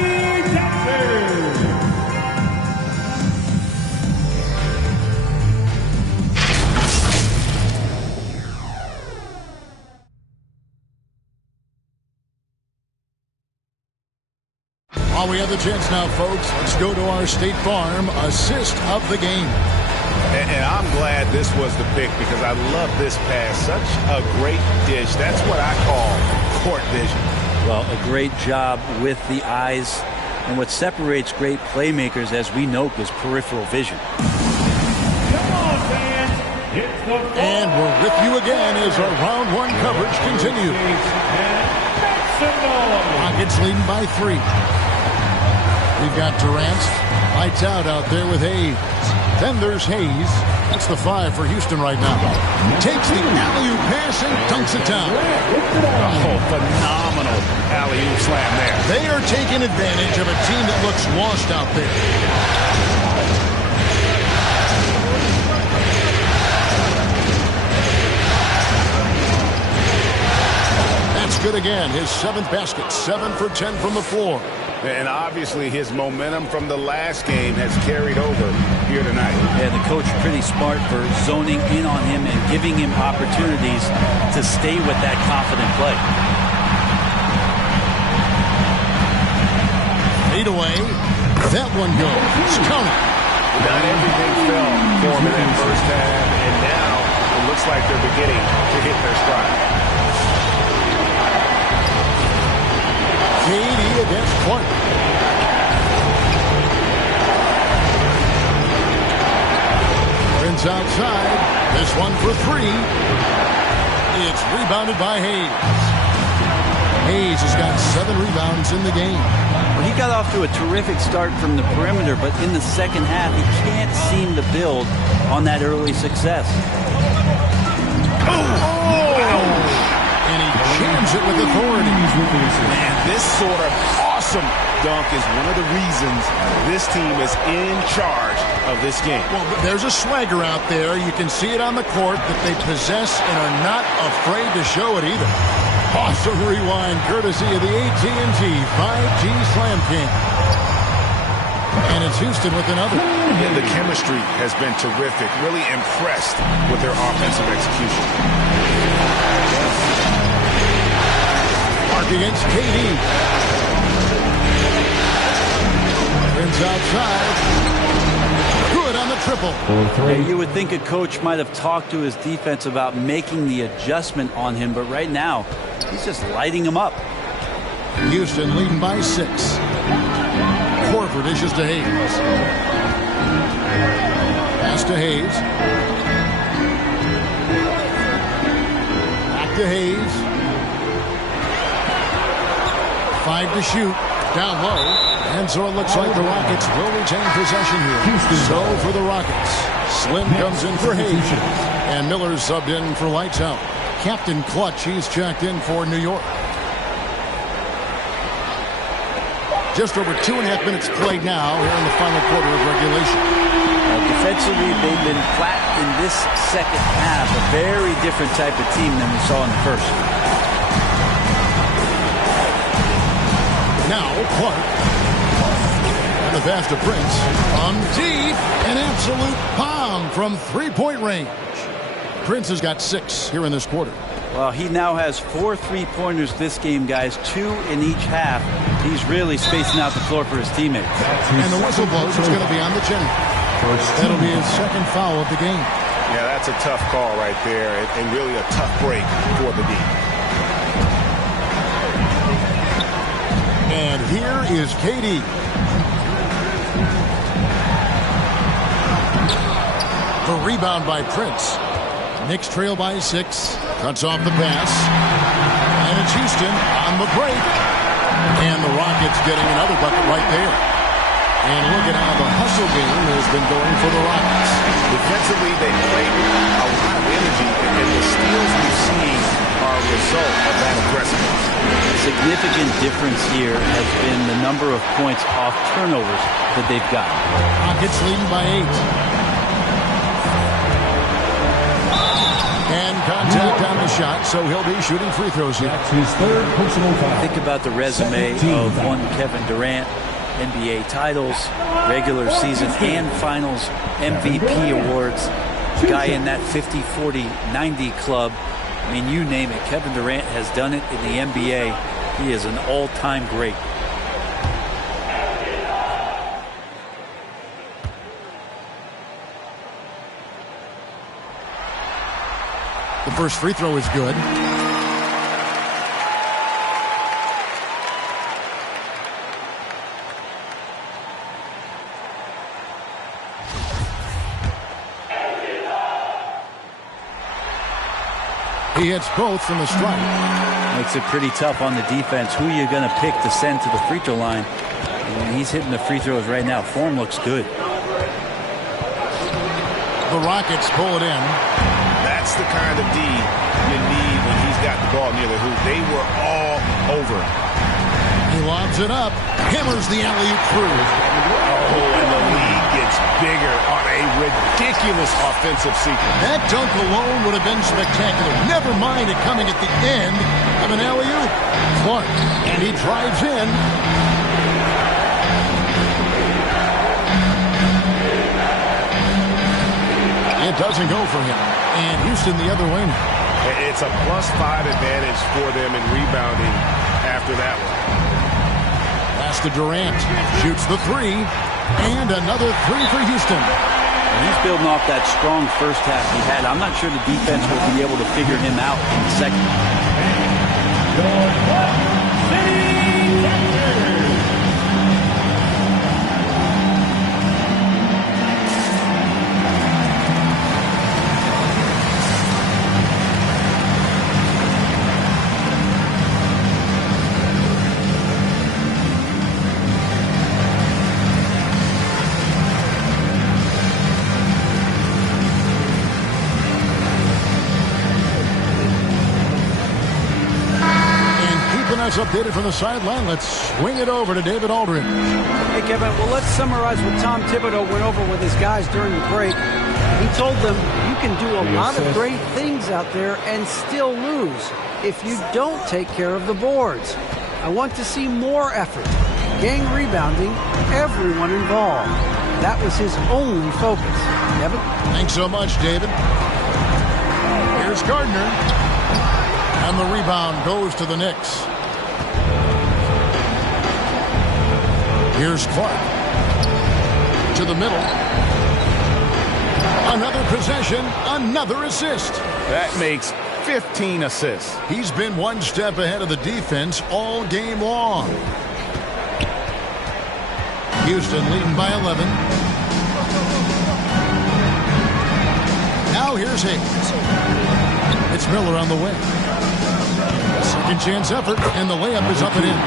While we have the chance now, folks, let's go to our State Farm assist of the game. And I'm glad this was the pick because I love this pass. Such a great dish. That's what I call court vision. Well, a great job with the eyes. And what separates great playmakers, as we know, is peripheral vision. Come on, fans. It's the And we're with you again as our round 1 coverage continues. Rockets leading by 3. We've got Durant. Lights out there with Hayes. Then there's Hayes. That's the 5 for Houston right now. Takes the alley-oop pass and dunks it down. Oh, phenomenal alley-oop slam there. They are taking advantage of a team that looks lost out there. That's good again. His 7th basket. 7 for 10 from the floor. And obviously his momentum from the last game has carried over here tonight. Yeah, the coach pretty smart for zoning in on him and giving him opportunities to stay with that confident play. Fade away. That one goes. Count it. Not everything fell for him in that first half, and now it looks like they're beginning to hit their stride. KD against Clark. Prince outside. This one for 3. It's rebounded by Hayes. Hayes has got 7 rebounds in the game. Well, he got off to a terrific start from the perimeter, but in the second half, he can't seem to build on that early success. And he jams it with authority. Man, this sort of awesome dunk is one of the reasons this team is in charge of this game. Well, there's a swagger out there. You can see it on the court that they possess and are not afraid to show it either. Awesome rewind courtesy of the AT&T 5G Slam Cam. And it's Houston with another. And the chemistry has been terrific. Really impressed with their offensive execution. Mark against KD. Prince outside. Good on the triple. Yeah, you would think a coach might have talked to his defense about making the adjustment on him, but right now, he's just lighting him up. Houston leading by 6. Horford dishes to Hayes. Pass to Hayes. Back to Hayes. 5 to shoot. Down low. And so it looks like the Rockets will retain possession here. So for the Rockets, Slim comes in for Hayes. And Miller subbed in for Lights Out. Captain Clutch, he's checked in for New York. Just over 2.5 minutes played now here in the final quarter of regulation. Defensively, they've been flat in this second half. A very different type of team than we saw in the first. Now Clark. And the pass to Prince. From deep. An absolute bomb from 3-point range. Prince has got 6 here in this quarter. Well, he now has 4 3-pointers this game, guys, 2 in each half. He's really spacing out the floor for his teammates. And the whistle blows. It's going to be on the chin. That'll be his second foul of the game. Yeah, that's a tough call right there, and really a tough break for the D. And here is KD. The rebound by Prince. Knicks trail by 6. Cuts off the pass. And it's Houston on the break. And the Rockets getting another bucket right there. And look at how the hustle game has been going for the Rockets. Defensively, they played with a lot of energy, and the steals we've seen are a result of that aggressiveness. A significant difference here has been the number of points off turnovers that they've gotten. Rockets leading by 8. And contact on the shot, so he'll be shooting free throws here. That's his third personal foul. Think about the resume of one Kevin Durant, NBA titles, regular season and finals MVP awards. Guy in that 50, 40, 90 club. I mean, you name it. Kevin Durant has done it in the NBA. He is an all-time great. The first free throw is good. He hits both from the stripe. Makes it pretty tough on the defense. Who are you going to pick to send to the free throw line? And he's hitting the free throws right now. Form looks good. The Rockets pull it in. That's the kind of D you need when he's got the ball near the hoop. They were all over him. He lobs it up, hammers the alley-oop through. Oh, and the lead gets bigger on a ridiculous offensive sequence. That dunk alone would have been spectacular. Never mind it coming at the end of an alley-oop. Clark, and he drives in. It doesn't go for him. And Houston the other way now. It's a +5 advantage for them in rebounding after that one. Pass to Durant. Shoots the 3. And another 3 for Houston. He's building off that strong first half he had. I'm not sure the defense will be able to figure him out in the second. Updated from the sideline. Let's swing it over to David Aldridge. Hey, Kevin, well, let's summarize what Tom Thibodeau went over with his guys during the break. He told them you can do a lot of great things out there and still lose if you don't take care of the boards. I want to see more effort, gang rebounding, everyone involved. That was his only focus. Kevin? Thanks so much, David. Here's Gardner. And the rebound goes to the Knicks. Here's Clark. To the middle. Another possession, another assist. That makes 15 assists. He's been one step ahead of the defense all game long. Houston leading by 11. Now here's Hayes. It's Miller on the wing. Second chance effort, and the layup is up and in.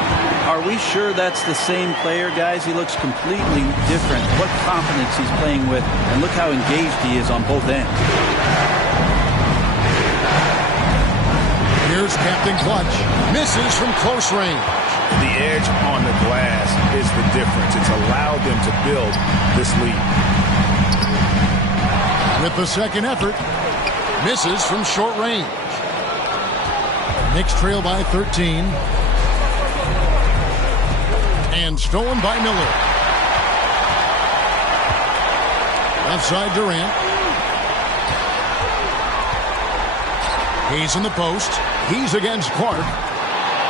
Are we sure that's the same player, guys? He looks completely different. What confidence he's playing with, and look how engaged he is on both ends. Here's Captain Clutch. Misses from close range. The edge on the glass is the difference. It's allowed them to build this lead. With the second effort, misses from short range. Knicks trail by 13. And stolen by Miller. Left side Durant. He's in the post. He's against Clark.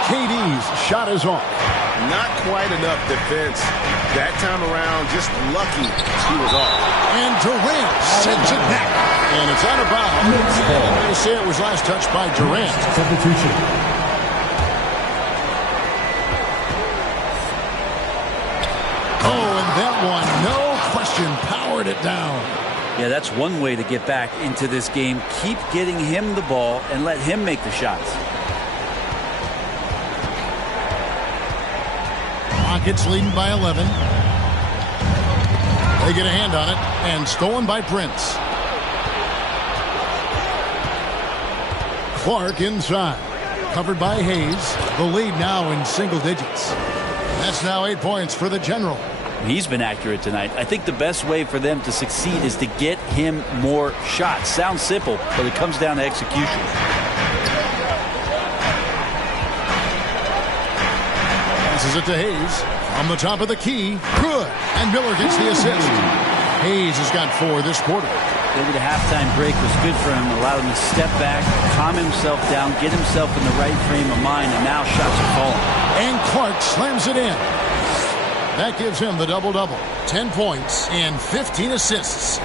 KD's shot is off. Not quite enough defense. That time around, just lucky he was off. And Durant sends it back. And it's out of bounds. They say it was last touched by Durant. Substitution. Oh, and that one, no question, powered it down. Yeah, that's one way to get back into this game. Keep getting him the ball and let him make the shots. Rockets leading by 11. They get a hand on it, and stolen by Prince. Clark inside. Covered by Hayes. The lead now in single digits. That's now 8 points for the General. He's been accurate tonight. I think the best way for them to succeed is to get him more shots. Sounds simple, but it comes down to execution. Passes it to Hayes. On the top of the key. Good. And Miller gets the assist. Hayes has got 4 this quarter. Maybe the halftime break was good for him. Allowed him to step back, calm himself down, get himself in the right frame of mind, and now shots are falling. And Clark slams it in. That gives him the double-double. 10 points and 15 assists.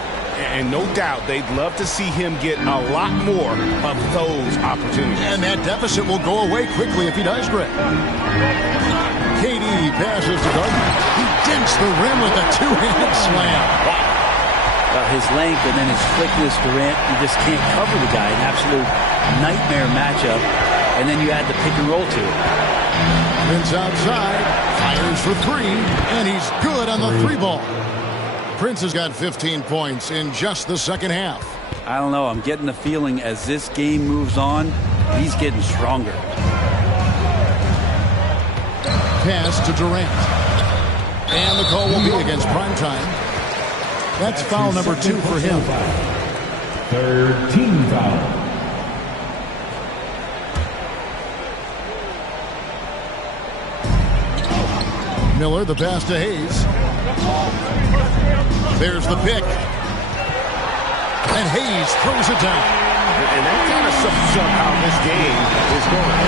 And no doubt they'd love to see him get a lot more of those opportunities. And that deficit will go away quickly if he does, Greg. KD passes to Gardner. He dinks the rim with a two-handed slam. Wow. His length and then his quickness, Durant, you just can't cover the guy. An absolute nightmare matchup. And then you add the pick and roll to it. Prince outside, fires for 3, and he's good on the 3-ball. Prince has got 15 points in just the second half. I don't know. I'm getting the feeling as this game moves on, he's getting stronger. Pass to Durant. And the call will be against primetime. That's foul number 2 for him. 3rd team foul. Miller, the pass to Hayes. There's the pick. And Hayes throws it down. And that kind of sums up how this game is going.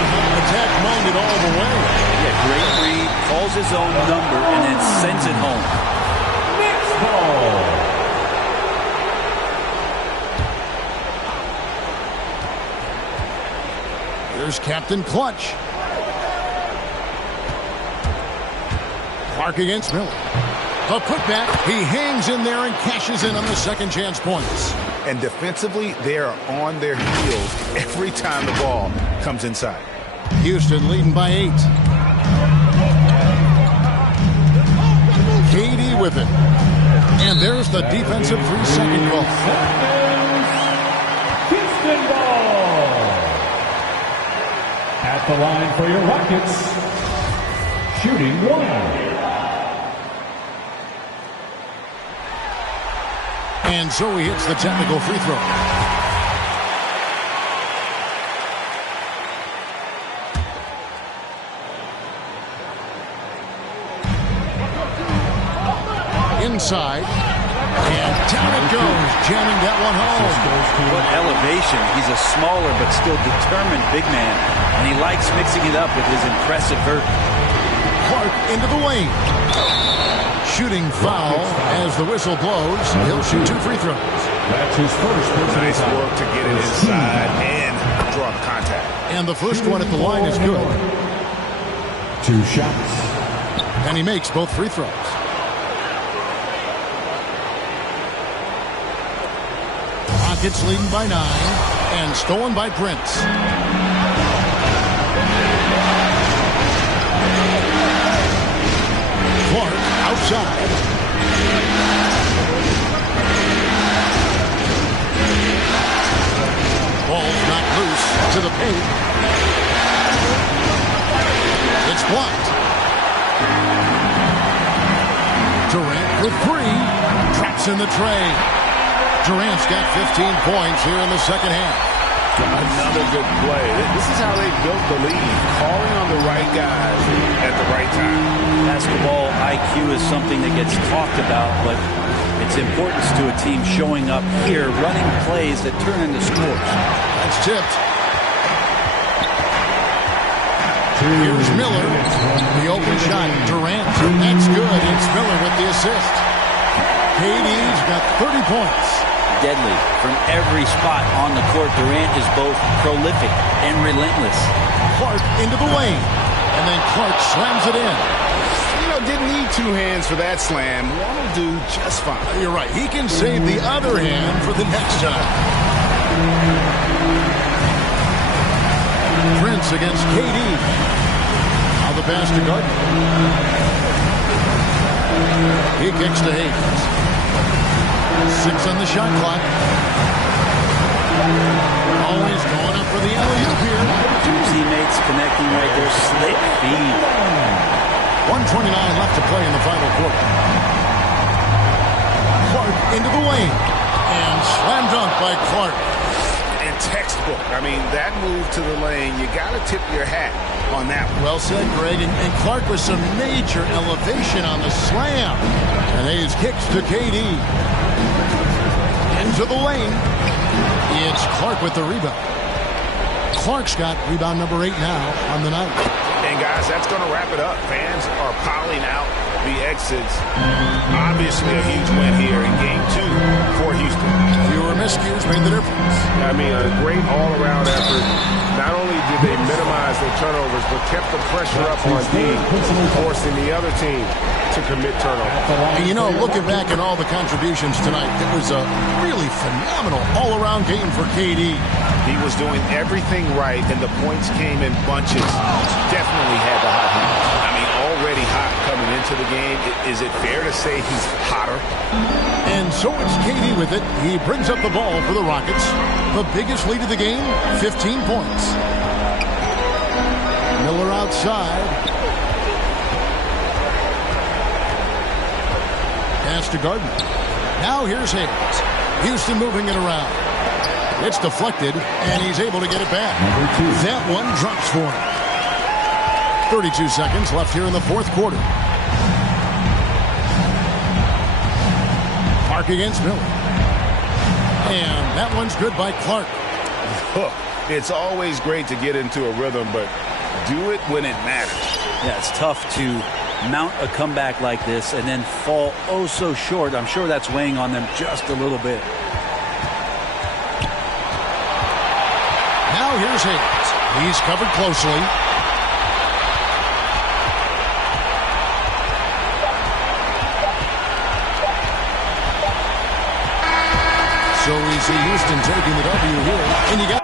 Attack-minded all the way. Yeah, great read, calls his own number, and then sends it home. Next ball. Here's Captain Clutch. Clark against Miller. A putback. He hangs in there and cashes in on the second chance points. And defensively, they are on their heels every time the ball comes inside. Houston leading by 8. KD with it. And there's the defensive 3-second call. Houston ball. At the line for your Rockets. Shooting 1. And so he hits the technical free throw. Inside. And down it goes, jamming that one home. What elevation. He's a smaller but still determined big man. And he likes mixing it up with his impressive vert. Clark into the lane. Shooting foul as the whistle blows. He'll shoot 2 free throws. That's his first. Nice work to get it inside and draw the contact. And the first one at the line is good. 2 shots. And he makes both free throws. Rockets leading by 9 and stolen by Prince. Clark outside. Ball's not loose to the paint. It's blocked. Durant with 3. Traps in the tray. Durant's got 15 points here in the second half. Another good play. This is how they built the lead. Calling on the right guys at the right time. Basketball IQ is something that gets talked about, but its importance to a team showing up here, running plays that turn into scores. That's tipped. Here's Miller. The open shot. Durant. That's good. It's Miller with the assist. KD's got 30 points. Deadly from every spot on the court. Durant is both prolific and relentless. Clark into the lane. And then Clark slams it in. Didn't need two hands for that slam. One will do just fine. You're right. He can save the other hand for the next time. Prince against KD. Now the pass to Gardner. He kicks to Hayes. 6 on the shot clock. Always going up for the alley-oop here. Two teammates connecting right there. Slick feed. 1:29 left to play in the final quarter. Clark into the lane. And slam dunk by Clark. And textbook. I mean, that move to the lane, you got to tip your hat on that one. Well said, Greg. And Clark with some major elevation on the slam. And Hayes kicks to KD. Into the lane. It's Clark with the rebound. Clark's got rebound number 8 now on the night. And guys, that's going to wrap it up. Fans are piling out the exits. Obviously a huge win here in Game 2 for Houston. Fewer miscues made the difference. I mean, a great all-around effort. Not only did they minimize their turnovers, but kept the pressure up on D, forcing the other team to commit turnovers. And looking back at all the contributions tonight, it was a really phenomenal all-around game for KD. He was doing everything right, and the points came in bunches. Definitely had the hot hand. I mean, already hot coming into the game. Is it fair to say he's hotter? And so it's KD with it. He brings up the ball for the Rockets. The biggest lead of the game, 15 points. Miller outside. Pass to Gardner. Now here's Hayes. Houston moving it around. It's deflected, and he's able to get it back. That one drops for him. 32 seconds left here in the fourth quarter. Clark against Miller. And that one's good by Clark. It's always great to get into a rhythm, but do it when it matters. Yeah, it's tough to mount a comeback like this and then fall oh so short. I'm sure that's weighing on them just a little bit. Now here's Hayes. He's covered closely. So we see Houston taking the W here. And you got